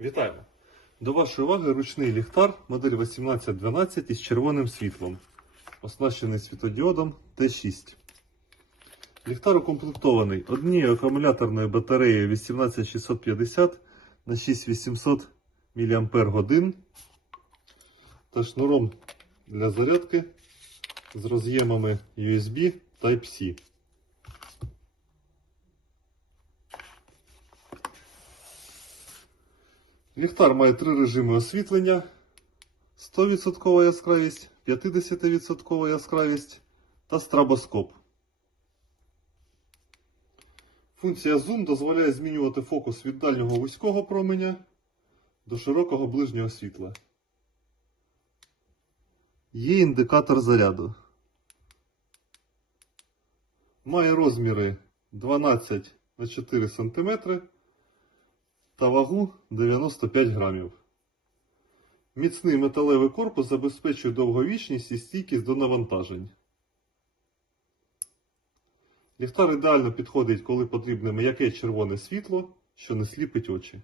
Вітаємо! До вашої уваги ручний ліхтар модель 1812 із червоним світлом, оснащений світодіодом Т6. Ліхтар укомплектований однією акумуляторною батареєю 18650 на 6800 мАч та шнуром для зарядки з роз'ємами USB Type-C. Ліхтар має три режими освітлення: 100% яскравість, 50% яскравість та страбоскоп. Функція Zoom дозволяє змінювати фокус від дальнього вузького променя до широкого ближнього світла. Є індикатор заряду. Має розміри 12 на 4 см та вагу 95 грамів. Міцний металевий корпус забезпечує довговічність і стійкість до навантажень. Ліхтар ідеально підходить, коли потрібне м'яке червоне світло, що не сліпить очі.